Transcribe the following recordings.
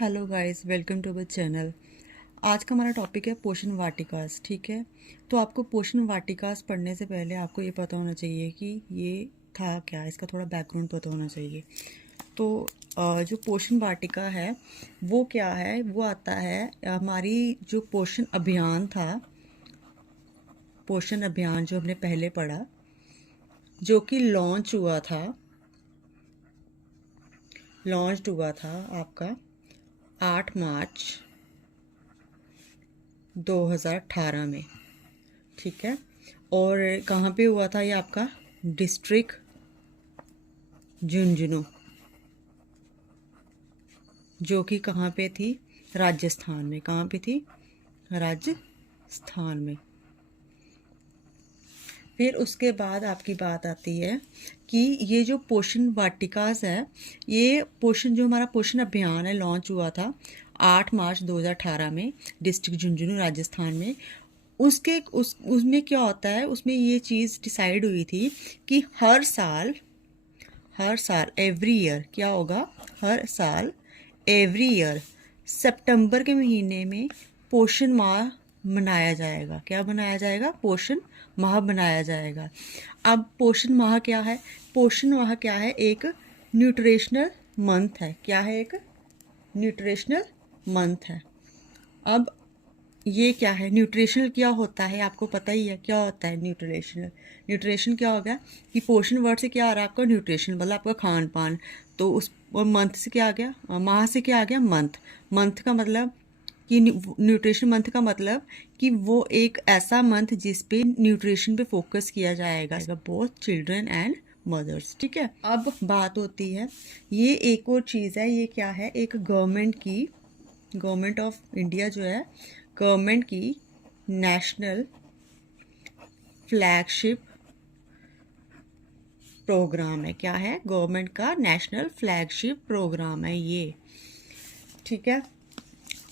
Hello guys, welcome to our channel. आज का हमारा टॉपिक है पोषण वाटिकास। ठीक है, तो आपको पोषण वाटिकास पढ़ने से पहले आपको ये पता होना चाहिए कि ये था क्या, इसका थोड़ा बैकग्राउंड पता होना चाहिए। तो जो पोषण वाटिका है वो क्या है, वो आता है हमारी जो पोषण अभियान था, पोषण अभियान जो हमने पहले पढ़ा, जो कि लॉन्च हुआ था आपका 8 मार्च 2018 में। ठीक है, और कहाँ पे हुआ था ये आपका? डिस्ट्रिक्ट झुंझुनू, जो कि कहाँ पे थी? राजस्थान में। कहाँ पे थी? राजस्थान में। फिर उसके बाद आपकी बात आती है कि ये जो पोषण वाटिकास है, ये पोषण जो हमारा पोषण अभियान है लॉन्च हुआ था 8 मार्च 2018 में डिस्ट्रिक्ट झुंझुनू राजस्थान में। उसमें क्या होता है, उसमें ये चीज़ डिसाइड हुई थी कि हर साल एवरी ईयर क्या होगा, हर साल एवरी ईयर सितंबर के महीने में पोषण माह मनाया जाएगा। क्या बनाया जाएगा? पोषण माह बनाया जाएगा। अब पोषण माह क्या है? पोषण माह क्या है? एक न्यूट्रिशनल मंथ है। क्या है? एक न्यूट्रिशनल मंथ है। अब ये क्या है? न्यूट्रिशनल क्या होता है? आपको पता ही है क्या होता है न्यूट्रिशनल। न्यूट्रिशन क्या होगा कि पोषण वर्ड से क्या आ रहा है आपका? न्यूट्रिशन, मतलब आपका खान पान। तो उस और मंथ से क्या आ गया? माह से क्या आ गया? मंथ। मंथ का मतलब कि न्यूट्रिशन मंथ का मतलब कि वो एक ऐसा मंथ जिस पे न्यूट्रिशन पे फोकस किया जाएगा बोथ चिल्ड्रन एंड मदर्स। ठीक है, अब बात होती है, ये एक और चीज़ है। ये क्या है? एक गवर्नमेंट ऑफ इंडिया जो है, गवर्नमेंट की नेशनल फ्लैगशिप प्रोग्राम है। क्या है? गवर्नमेंट का नेशनल फ्लैगशिप प्रोग्राम है ये। ठीक है,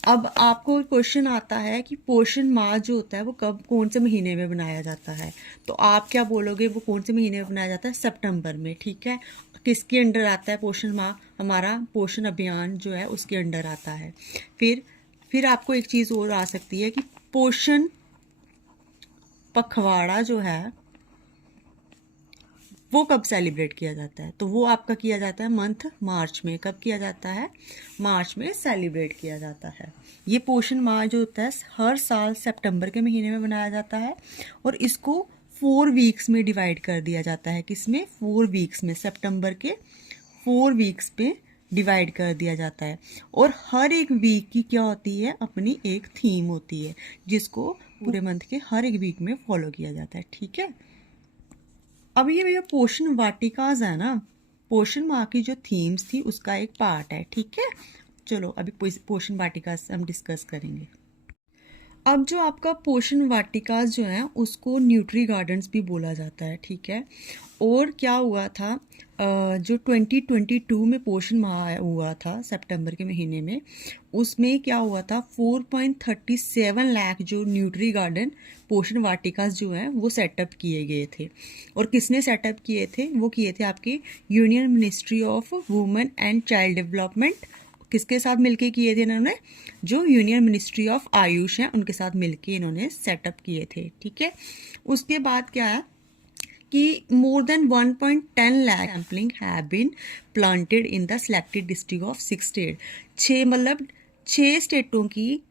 अब आपको क्वेश्चन आता है कि पोषण माह जो होता है वो कब, कौन से महीने में बनाया जाता है? तो आप क्या बोलोगे, वो कौन से महीने में बनाया जाता है? सितंबर में। ठीक है, किसके अंडर आता है पोषण माह? हमारा पोषण अभियान जो है उसके अंडर आता है। फिर आपको एक चीज़ और आ सकती है कि पोषण पखवाड़ा जो है वो कब सेलिब्रेट किया जाता है? तो वो आपका किया जाता है मंथ मार्च में। कब किया जाता है? मार्च में सेलिब्रेट किया जाता है। ये पोषण माह जो होता है हर साल सितंबर के महीने में बनाया जाता है, और इसको 4 वीक्स में डिवाइड कर दिया जाता है। किसमें? 4 वीक्स में। सितंबर के 4 वीक्स पे डिवाइड कर दिया जाता है, और हर एक वीक की क्या होती है? अपनी एक थीम होती है, जिसको पूरे मंथ के हर एक वीक में फॉलो किया जाता है। ठीक है, अब ये भैया पोषण वाटिकाज है ना, पोषण माह की जो थीम्स थी उसका एक पार्ट है। ठीक है, चलो अभी पोषण वाटिका हम डिस्कस करेंगे। अब जो आपका पोषण वाटिकास जो है उसको न्यूट्री गार्डन्स भी बोला जाता है। ठीक है, और क्या हुआ था, जो 2022 में पोषण माह हुआ था सितंबर के महीने में, उसमें क्या हुआ था, 4.37 लाख जो न्यूट्री गार्डन पोषण वाटिकास जो हैं वो सेटअप किए गए थे। और किसने सेटअप किए थे? वो किए थे आपके union ministry of women and child development. किसके साथ मिलके किए थे इन्होंने? जो यूनियन मिनिस्ट्री ऑफ आयुष है उनके साथ मिलके इन्होंने सेटअप किए थे। ठीक है, उसके बाद क्या है कि more than 1.10 lakh sampling have been planted in the selected district of 6 state। 6 स्टेटों की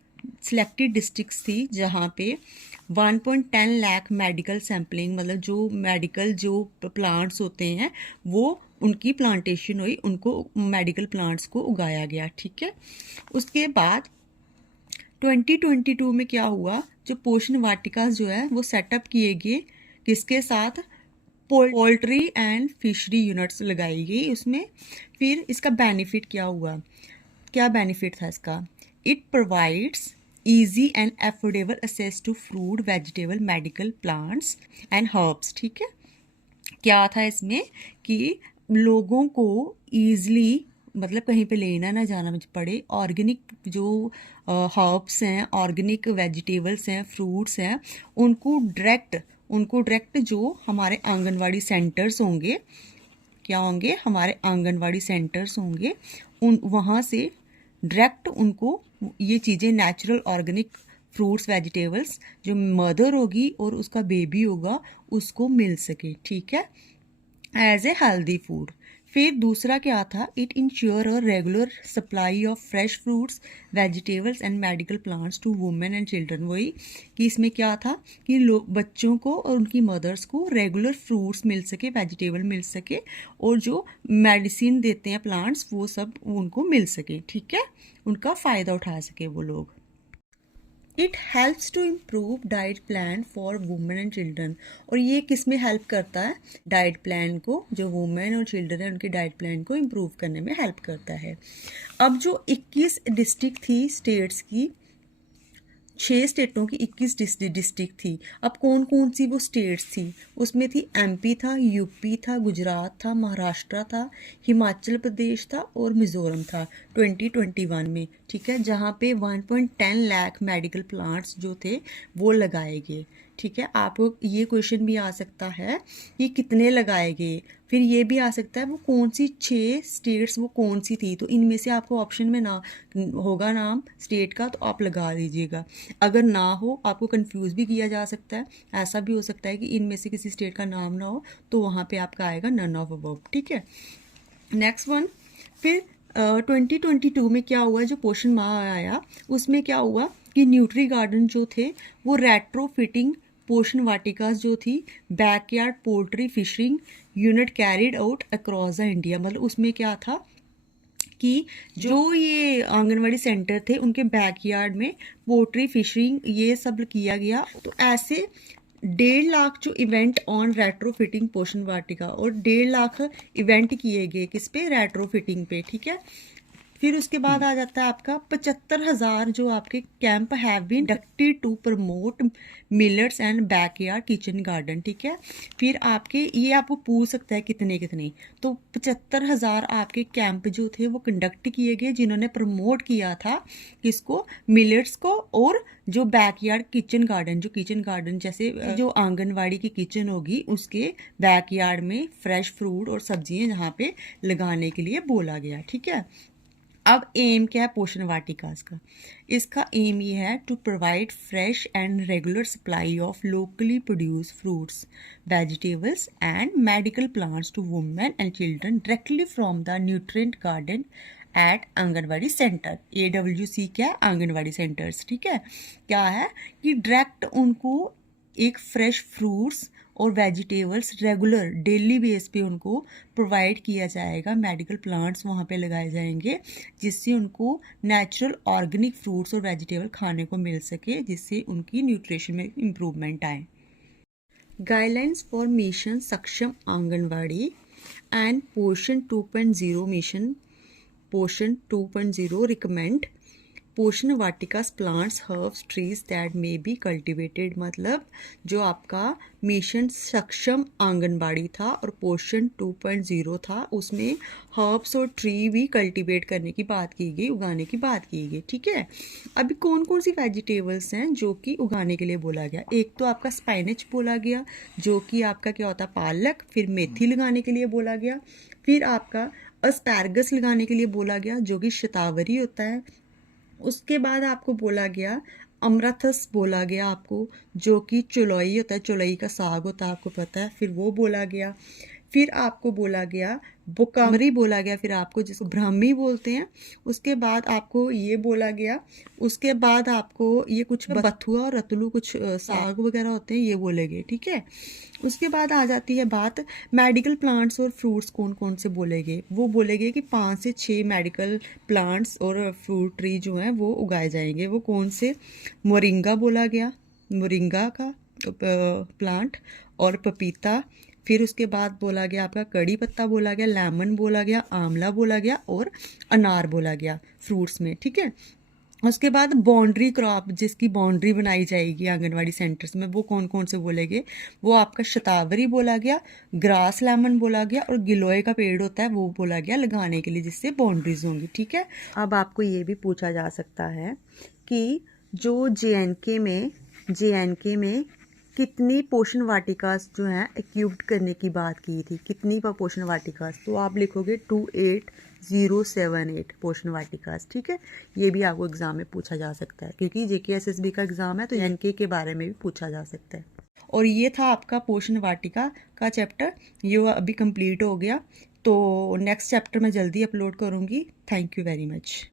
सिलेक्टेड डिस्ट्रिक्ट्स थी जहाँ पे 1.10 लाख मेडिकल सैम्पलिंग, मतलब जो मेडिकल जो प्लांट्स होते हैं वो उनकी प्लांटेशन हुई, उनको मेडिकल प्लांट्स को उगाया गया। ठीक है, उसके बाद 2022 में क्या हुआ, जो पोषण वाटिका जो है वो सेटअप किए गए। किसके साथ? पोल्ट्री एंड फिशरी यूनिट्स लगाई गई उसमें। फिर इसका बेनिफिट क्या हुआ? क्या बेनिफिट था इसका? It provides easy and affordable access to fruit, vegetable, medical plants and herbs। ठीक है, क्या था इसमें कि लोगों को ईजली, मतलब कहीं पे लेना ना जाना पड़े, ऑर्गेनिक जो हर्ब्स हैं, ऑर्गेनिक वेजिटेबल्स हैं, फ्रूट्स हैं, उनको डायरेक्ट जो हमारे आंगनवाड़ी सेंटर्स होंगे, क्या होंगे? हमारे आंगनवाड़ी सेंटर्स होंगे, उन वहाँ से डायरेक्ट उनको ये चीज़ें नेचुरल ऑर्गेनिक फ्रूट्स वेजिटेबल्स जो मदर होगी और उसका बेबी होगा उसको मिल सके, ठीक है, एज ए हेल्दी फूड। फिर दूसरा क्या था, it ensure a regular supply of fresh fruits vegetables and medical plants to women and children. वही कि इसमें क्या था कि लोग बच्चों को और उनकी मदर्स को रेगुलर फ्रूट्स मिल सके, वेजिटेबल मिल सके, और जो मेडिसिन देते हैं प्लांट्स वो सब उनको मिल सके, ठीक है, उनका फ़ायदा उठा सके वो लोग। It helps to improve diet plan for women and children. और ये किस में हेल्प करता है, डाइट प्लान को, जो वुमेन और चिल्ड्रन है उनके डाइट प्लान को इम्प्रूव करने में हेल्प करता है। अब जो 21 डिस्ट्रिक्ट थी स्टेट्स की, 6 स्टेटों की 21 डिस्ट्रिक्ट थी। अब कौन कौन सी वो स्टेट्स थी, उसमें थी एमपी था, यूपी था, गुजरात था, महाराष्ट्र था, हिमाचल प्रदेश था और मिज़ोरम था 2021 में, ठीक है, जहाँ पे 1.10 लाख मेडिकल प्लांट्स जो थे वो लगाए गए, ठीक है। आपको ये क्वेश्चन भी आ सकता है कि कितने लगाए गए, फिर ये भी आ सकता है वो कौन सी 6 स्टेट्स वो कौन सी थी, तो इनमें से आपको ऑप्शन में ना होगा नाम स्टेट का तो आप लगा दीजिएगा। अगर ना हो, आपको कंफ्यूज भी किया जा सकता है, ऐसा भी हो सकता है कि इनमें से किसी स्टेट का नाम ना हो तो वहाँ पे आपका आएगा नन ऑफ अबव, ठीक है। नेक्स्ट वन, फिर 2022 में क्या हुआ, जो पोषण माह आया उसमें क्या हुआ कि न्यूट्री गार्डन जो थे वो रेट्रोफिटिंग पोषण वाटिकास जो थी backyard poultry fishering unit carried out across the India. मतलब उसमें क्या था कि जो ये आंगनवाड़ी सेंटर थे उनके बैकयार्ड में पोल्ट्री फिशरिंग ये सब किया गया। तो ऐसे 1.5 लाख जो इवेंट ऑन रेट्रोफिटिंग पोषण वाटिका और 1.5 लाख इवेंट किए गए किस पे, रेट्रोफिटिंग पे, ठीक है। फिर उसके बाद आ जाता है आपका 75,000 जो आपके camp have been conducted to promote millets and backyard kitchen garden, ठीक है। फिर आपके ये आपको पूछ सकता है कितने कितने, तो 75,000 आपके कैंप जो थे वो कंडक्ट किए गए जिन्होंने प्रमोट किया था किसको, मिलट्स को, और जो बैकयार्ड किचन गार्डन, जो किचन गार्डन जैसे जो आंगनवाड़ी की किचन होगी उसके बैकयार्ड में फ्रेश फ्रूट और सब्जियां जहाँ पे लगाने के लिए बोला गया, ठीक है। अब एम क्या है पोषण वाटिकास का, इसका एम ये है to provide fresh and regular supply of locally produce fruits vegetables and medical plants to women and children directly from the nutrient garden at anganwadi centre. AWC क्या है, आंगनवाड़ी सेंटर्स, ठीक है। क्या है कि डायरेक्ट उनको एक फ्रेश फ्रूट्स और वेजिटेबल्स रेगुलर डेली बेस पे उनको प्रोवाइड किया जाएगा, मेडिकल प्लांट्स वहाँ पे लगाए जाएंगे जिससे उनको नेचुरल ऑर्गेनिक फ्रूट्स और वेजिटेबल खाने को मिल सके, जिससे उनकी न्यूट्रिशन में इम्प्रूवमेंट आए। गाइडलाइंस फॉर मिशन सक्षम आंगनवाड़ी एंड पोषण 2.0 मिशन पोषण 2.0 रिकमेंड पोषण वाटिकास plants herbs trees that may be cultivated. मतलब जो आपका मिशन सक्षम आंगनबाड़ी था और पोषण 2.0 था उसमें हर्ब्स और ट्री भी कल्टिवेट करने की बात की गई, उगाने की बात की गई, ठीक है। अभी कौन कौन सी वेजिटेबल्स हैं जो कि उगाने के लिए बोला गया, एक तो आपका स्पाइनच बोला गया जो कि आपका क्या होता है पालक, फिर मेथी लगाने के लिए बोला गया, फिर आपका अस्पैरगस लगाने के लिए बोला गया जो कि शतावरी होता है, उसके बाद आपको बोला गया अमरथस बोला गया आपको जो कि चौलाई होता है, चौलाई का साग होता है आपको पता है, फिर वो बोला गया, फिर आपको बोला गया बोकामरी बोला गया, फिर आपको जिसको ब्राह्मी बोलते हैं, उसके बाद आपको ये बोला गया, उसके बाद आपको ये कुछ बथुआ और रतलू कुछ साग वगैरह होते हैं ये बोले गए, ठीक है। उसके बाद आ जाती है बात मेडिकल प्लांट्स और फ्रूट्स कौन कौन से बोले गए, वो बोले गए कि 5 से 6 मेडिकल प्लांट्स और फ्रूट ट्री जो हैं वो उगाए जाएंगे। वो कौन से, मोरिंगा बोला गया, मोरिंगा का प्लांट, और पपीता, फिर उसके बाद बोला गया आपका कड़ी पत्ता बोला गया, लेमन बोला गया, आंवला बोला गया और अनार बोला गया फ्रूट्स में, ठीक है। उसके बाद बाउंड्री क्रॉप जिसकी बाउंड्री बनाई जाएगी आंगनवाड़ी सेंटर्स में वो कौन कौन से बोलेंगे, वो आपका शतावरी बोला गया, ग्रास लेमन बोला गया और गिलोय का पेड़ होता है वो बोला गया लगाने के लिए जिससे बाउंड्रीज होंगी, ठीक है। अब आपको ये भी पूछा जा सकता है कि जो जे एंड के में कितनी पोषण वाटिकास जो है एक्यूप्ड करने की बात की थी, कितनी पोषण वाटिकास, तो आप लिखोगे 28078 पोषण वाटिकास। ठीक है, ये भी आपको एग्जाम में पूछा जा सकता है, क्योंकि JKSSB का एग्जाम है तो NK के बारे में भी पूछा जा सकता है। और ये था आपका पोषण वाटिका का चैप्टर, ये अभी कंप्लीट हो गया। तो नेक्स्ट चैप्टर मैं जल्दी अपलोड करूँगी। Thank you very much.